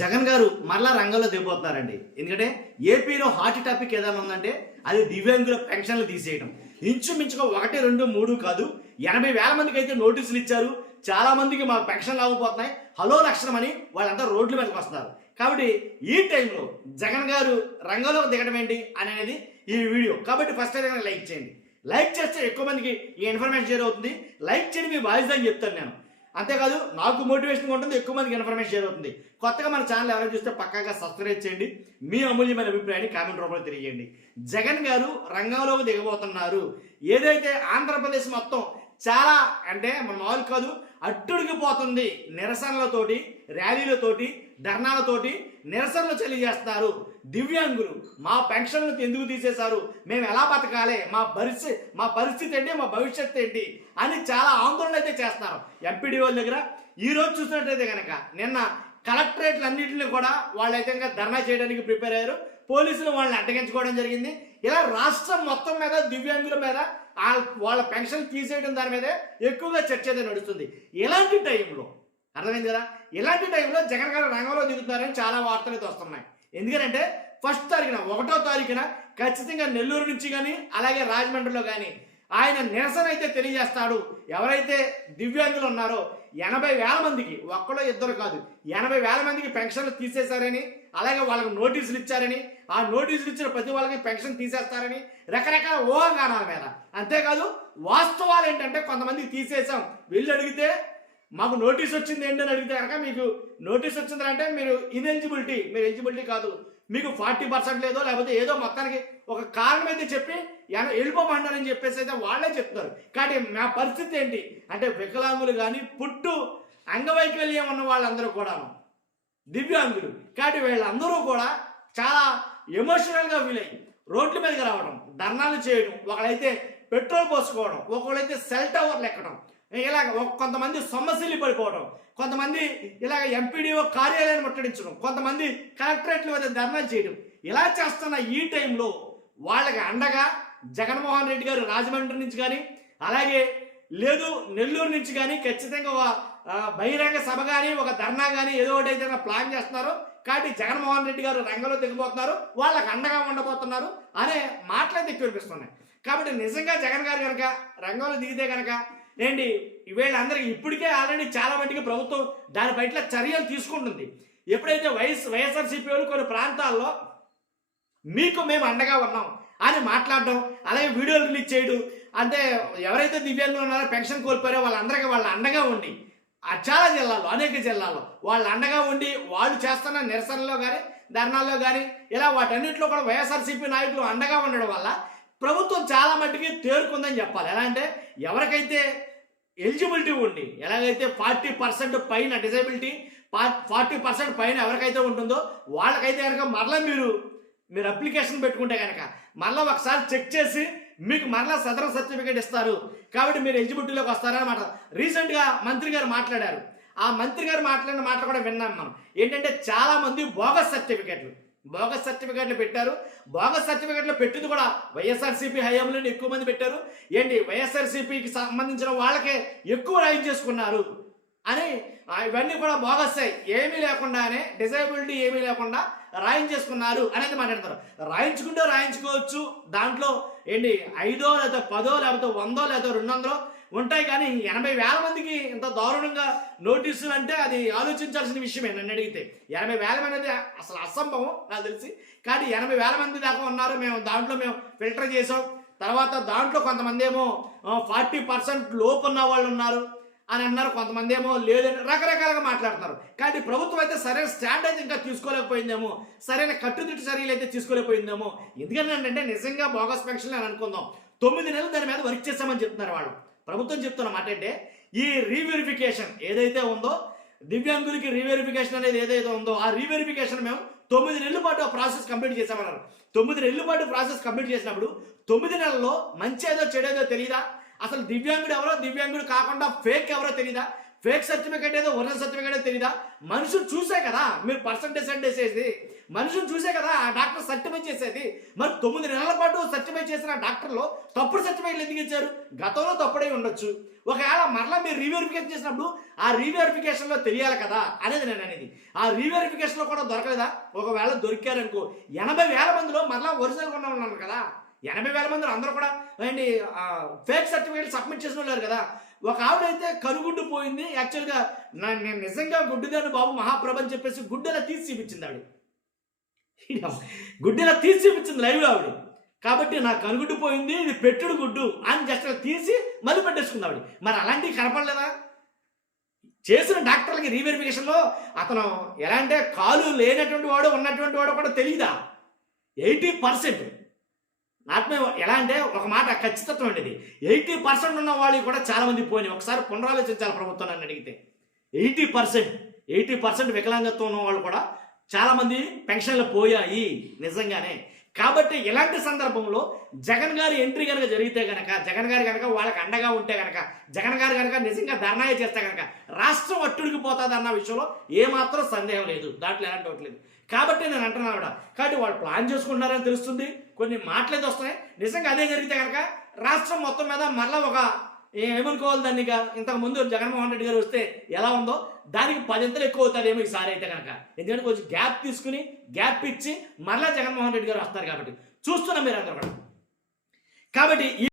జగన్ గారు మరలా రంగంలో దిగబోతున్నారండి. ఎందుకంటే ఏపీలో హాట్ టాపిక్ ఏదైనా ఉందంటే అది దివ్యాంగుల పెన్షన్లు తీసేయడం. ఇంచుమించుగా 1, 2, 3 కాదు 80,000 మందికి అయితే నోటీసులు ఇచ్చారు. చాలా మందికి మాకు పెన్షన్లు అవ్వబోతున్నాయి, హలో లక్షణం అని వాళ్ళంతా రోడ్ల మీదకి వస్తున్నారు. కాబట్టి ఈ టైంలో జగన్ గారు రంగంలో దిగడం ఏంటి అనేది ఈ వీడియో. కాబట్టి ఫస్ట్ అయితే లైక్ చేయండి. లైక్ చేస్తే ఎక్కువ మందికి ఈ ఇన్ఫర్మేషన్ షేర్ అవుతుంది. లైక్ చేయండి, మీ బాధ్యత అని చెప్తాను నేను. అంతేకాదు నాకు మోటివేషన్గా ఉంటుంది, ఎక్కువ మందికి ఇన్ఫర్మేషన్ షేర్ అవుతుంది. కొత్తగా మన ఛానల్ ఎవరైనా చూస్తే పక్కాగా సబ్స్క్రైబ్ చేయండి. మీ అమూల్యమైన అభిప్రాయాన్ని కామెంట్ రూపంలో తెలియజేయండి. జగన్ గారు రంగంలోకి దిగబోతున్నారు. ఏదైతే ఆంధ్రప్రదేశ్ మొత్తం చాలా అంటే మన మామూలు కాదు అట్టుడికిపోతుంది. నిరసనలతోటి, ర్యాలీలతోటి, ధర్నాలతోటి నిరసనలు తెలియజేస్తున్నారు. దివ్యాంగులు మా పెన్షన్లు ఎందుకు తీసేశారు, మేము ఎలా బతకాలి, మా పరిస్థితి ఏంటి, మా భవిష్యత్తు ఏంటి అని చాలా ఆందోళన అయితే చేస్తున్నారు ఎంపీడీఓ దగ్గర. ఈరోజు చూసినట్టయితే కనుక నిన్న కలెక్టరేట్లన్నింటినీ కూడా వాళ్ళైతే ఇంకా ధర్నా చేయడానికి ప్రిపేర్ అయ్యారు. పోలీసులు వాళ్ళని అడ్డగించుకోవడం జరిగింది. ఇలా రాష్ట్రం మొత్తం మీద దివ్యాంగుల మీద వాళ్ళ పెన్షన్ తీసేయడం దాని మీదే ఎక్కువగా చర్చ అయితే నడుస్తుంది. ఇలాంటి టైంలో అర్థమైంది కదా, ఇలాంటి టైంలో జగన్ గారు రంగంలో దిగుతున్నారని చాలా వార్తలు అయితే వస్తున్నాయి. ఎందుకంటే 1వ తారీఖున 1వ తారీఖున ఖచ్చితంగా నెల్లూరు నుంచి కానీ అలాగే రాజమండ్రిలో కానీ ఆయన నిరసన అయితే తెలియజేస్తాడు. ఎవరైతే దివ్యాంగులు ఉన్నారో 80,000 మందికి, ఒక్కడో ఇద్దరు కాదు 80,000 మందికి పెన్షన్లు తీసేశారని, అలాగే వాళ్ళకి నోటీసులు ఇచ్చారని, ఆ నోటీసులు ఇచ్చిన ప్రతి వాళ్ళకి పెన్షన్ తీసేస్తారని రకరకాల ఊహాగానాల మీద. అంతేకాదు వాస్తవాలు ఏంటంటే కొంతమందికి తీసేసాం, వీళ్ళు అడిగితే మాకు నోటీస్ వచ్చింది ఏంటని అడిగితే కనుక మీకు నోటీస్ వచ్చిందంటే మీరు ఎలిజిబిలిటీ కాదు, మీకు 40% లేదో లేకపోతే ఏదో మొత్తానికి ఒక కారణం అయితే చెప్పి వెళ్ళిపోమంటారని చెప్పేసి అయితే వాళ్ళే చెప్తారు. కానీ మా పరిస్థితి ఏంటి అంటే వికలాంగులు కానీ పుట్టు అంగవైకల్యం ఉన్న వాళ్ళందరూ కూడా దివ్యాంగులు. కాబట్టి వీళ్ళందరూ కూడా చాలా ఎమోషనల్గా ఫీల్ అయ్యి రోడ్ల మీదకి రావడం, ధర్నాలు చేయడం, ఒకళ్ళైతే పెట్రోల్ పోసుకోవడం, ఒకళ్ళైతే సెల్ టవర్లు ఎక్కడం, ఇలాగ కొంతమంది సొమ్మసిల్లి పడిపోవడం, కొంతమంది ఇలాగ ఎంపీడీఓ కార్యాలయాన్ని ముట్టడించడం, కొంతమంది కలెక్టరేట్ల వద్ద ధర్నాలు చేయడం. ఇలా చేస్తున్న ఈ టైంలో వాళ్ళకి అండగా జగన్మోహన్ రెడ్డి గారు రాజమండ్రి నుంచి కానీ అలాగే లేదు నెల్లూరు నుంచి కానీ ఖచ్చితంగా బహిరంగ సభ కానీ ఒక ధర్నా కానీ ఏదో ఒకటి అయితే ప్లాన్ చేస్తున్నారు. కాబట్టి జగన్మోహన్ రెడ్డి గారు రంగంలో దిగబోతున్నారు, వాళ్ళకి అండగా ఉండబోతున్నారు అనే మాటలైతే ఎక్కువ వినిపిస్తున్నాయి. కాబట్టి నిజంగా జగన్ గారు కనుక రంగంలో దిగితే కనుక ఏంటి వీళ్ళందరికీ ఇప్పటికే ఆల్రెడీ చాలా మటుకు ప్రభుత్వం దాని పట్ల చర్యలు తీసుకుంటుంది. ఎప్పుడైతే వైఎస్ఆర్సీపీ వాళ్ళు కొన్ని ప్రాంతాల్లో మీకు మేము అండగా ఉన్నాం అని మాట్లాడడం, అలాగే వీడియోలు రిలీజ్ చేయడం, అంటే ఎవరైతే దివ్యాంగులు ఉన్నారో పెన్షన్ కోల్పోయారో వాళ్ళందరికీ వాళ్ళ అండగా ఉండి చాలా జిల్లాల్లో అనేక జిల్లాల్లో వాళ్ళ అండగా ఉండి వాళ్ళు చేస్తున్న నిరసనలో కానీ ధర్నాల్లో కానీ ఇలా వాటన్నిటిలో కూడా వైఎస్ఆర్సీపీ నాయకులు అండగా ఉండడం వల్ల ప్రభుత్వం చాలా మట్టుకి తేరుకుందని చెప్పాలి. ఎలా అంటే ఎవరికైతే ఎలిజిబిలిటీ ఉండి ఎలాగైతే 40% పైన డిజేబిలిటీ 40% పైన ఎవరికైతే ఉంటుందో వాళ్ళకైతే కనుక మరలా మీరు అప్లికేషన్ పెట్టుకుంటే కనుక మరలా ఒకసారి చెక్ చేసి మీకు మరలా సదరన్ సర్టిఫికేట్ ఇస్తారు. కాబట్టి మీరు ఎలిజిబిలిటీలోకి వస్తారని మాట రీసెంట్గా మంత్రి గారు మాట్లాడారు. ఆ మంత్రి గారు మాట్లాడిన మాట కూడా విన్నాం మనం. ఏంటంటే చాలామంది బోగస్ సర్టిఫికేట్లు పెట్టారు. బోగస్ సర్టిఫికేట్లు పెట్టింది కూడా వైఎస్ఆర్సీపీ హయాంలోనే ఎక్కువ మంది పెట్టారు. ఏంటి వైఎస్ఆర్సీపీకి సంబంధించిన వాళ్ళకే ఎక్కువ రాయించేసుకున్నారు అని ఇవన్నీ కూడా బోగస్ ఏమీ లేకుండానే డిజేబిలిటీ ఏమీ లేకుండా రాయించేసుకున్నారు అనేది మాట్లాడతారు. రాయించుకోవచ్చు, దాంట్లో ఏంటి 5 లేదా 10 లేకపోతే 100 లేదా 200 ఉంటాయి. కానీ 80,000 మందికి ఇంత దారుణంగా నోటీసులు అంటే అది ఆలోచించాల్సిన విషయమే. నన్ను అడిగితే 80,000 అనేది అసలు అసంభవం నాకు తెలిసి. కానీ 80,000 మంది దాకా ఉన్నారు, మేము ఫిల్టర్ చేసాం. తర్వాత దాంట్లో కొంతమంది ఏమో 40% లోపు ఉన్న వాళ్ళు ఉన్నారు అని అన్నారు, కొంతమంది ఏమో లేదని రకరకాలుగా మాట్లాడుతున్నారు. కానీ ప్రభుత్వం అయితే సరైన స్టాండ్ అయితే ఇంకా తీసుకోలేకపోయిందేమో, సరైన కట్టుదిట్టు చర్యలు అయితే తీసుకోలేకపోయిందేమో. ఎందుకంటే నిజంగా బోగస్ పెన్షన్ అని అనుకుందాం, 9 నెలలు దాని మీద వర్క్ చేస్తామని చెప్తున్నారు వాళ్ళు. ప్రభుత్వం చెప్తున్న మాట అంటే ఈ రీవెరిఫికేషన్ ఏదైతే ఉందో, దివ్యాంగులకి రీవెరిఫికేషన్ అనేది ఏదైతే ఉందో ఆ రీవెరిఫికేషన్ మేము 9 నెలల పాటు ఆ ప్రాసెస్ కంప్లీట్ చేసామన్నారు. 9 నెలల పాటు ప్రాసెస్ కంప్లీట్ చేసినప్పుడు 9 నెలల్లో మంచి ఏదో చెడేదో తెలియదా? అసలు దివ్యాంగుడు ఎవరో, దివ్యాంగుడు కాకుండా ఫేక్ ఎవరో తెలియదా? ఫేక్ సర్టిఫికేట్ ఏదో ఒరిజినల్ సర్టిఫికేట్ తెలియదా? మనుషులు చూసే కదా మీరు పర్సంటేజ్ సెండ్ చేసేది, మనుషులు చూసే కదా ఆ డాక్టర్ సర్టిఫై చేసేది. మరి 9 నెలల పాటు సర్టిఫై చేసిన డాక్టర్లో తప్పుడు సర్టిఫికేట్లు ఎందుకు ఇచ్చారు? గతంలో తప్పుడై ఉండొచ్చు. ఒకవేళ మరలా మీరు రీవెరిఫికేషన్ చేసినప్పుడు ఆ రీవెరిఫికేషన్లో తెలియాలి కదా అనేది నేను అనేది. ఆ రీవెరిఫికేషన్లో కూడా దొరకలేదా? ఒకవేళ దొరికారనుకో 80,000 మందిలో మరలా ఒరిజినల్గా ఉన్న ఉన్నారు కదా. 80,000 మందిలో అందరూ కూడా ఏంటి ఫేక్ సర్టిఫికేట్ సబ్మిట్ చేసిన వాళ్ళు కదా. ఒక ఆవిడైతే కనుగుడ్డు పోయింది. యాక్చువల్గా నేను నిజంగా గుడ్డుదాన్ని బాబు మహాప్రభు అని చెప్పేసి గుడ్డెలా తీసి చూపించింది ఆవిడ. గుడ్డెలా తీసి చూపించింది లైవ్లో ఆవిడ. కాబట్టి నాకు కనుగుడ్డు పోయింది, ఇది పెట్టుడు గుడ్డు అని జస్ట్ తీసి మళ్ళీ పెట్టేసుకుంది ఆవిడ. మరి అలాంటివి కనపడలేదా? చేసిన డాక్టర్లకి రీవెరిఫికేషన్లో అతను ఎలా అంటే కాలు లేనటువంటి వాడు ఉన్నటువంటి వాడు కూడా తెలియదా? 80% ఆత్మ ఎలా అంటే ఒక మాట ఖచ్చితత్వం ఉండేది. 80% ఉన్న వాళ్ళు కూడా చాలా మంది పోయినాయి. ఒకసారి పునరాలోచించాలి ప్రభుత్వం నన్ను అడిగితే. 80% వికలాంగత్వం ఉన్న వాళ్ళు కూడా చాలా మంది పెన్షన్లు పోయాయి నిజంగానే. కాబట్టి ఇలాంటి సందర్భంలో జగన్ గారి ఎంట్రీ కనుక జరిగితే కనుక, జగన్ గారు కనుక వాళ్ళకి అండగా ఉంటే కనుక, జగన్ గారు కనుక నిజంగా ధర్నాయ చేస్తే కనుక రాష్ట్రం అట్టుడికిపోతుంది అన్న విషయంలో ఏమాత్రం సందేహం లేదు, దాంట్లో ఎలాంటి డౌట్ లేదు. కాబట్టి నేను అంటున్నాను కూడా. కాబట్టి వాళ్ళు ప్లాన్ చేసుకుంటున్నారని తెలుస్తుంది. కొన్ని మాటలైతే వస్తున్నాయి. నిజంగా అదే జరిగితే కనుక రాష్ట్రం మొత్తం మీద మరలా ఒక ఏమనుకోవాలి దాన్ని, ఇంతకుముందు జగన్మోహన్ రెడ్డి గారు వస్తే ఎలా ఉందో దానికి 10 అంతలు ఎక్కువ అవుతుందేమో ఈసారి అయితే కనుక. ఎందుకంటే కొంచెం గ్యాప్ తీసుకుని గ్యాప్ ఇచ్చి మరలా జగన్మోహన్ రెడ్డి గారు వస్తారు కాబట్టి చూస్తున్నాం మీరు అందరూ కూడా. కాబట్టి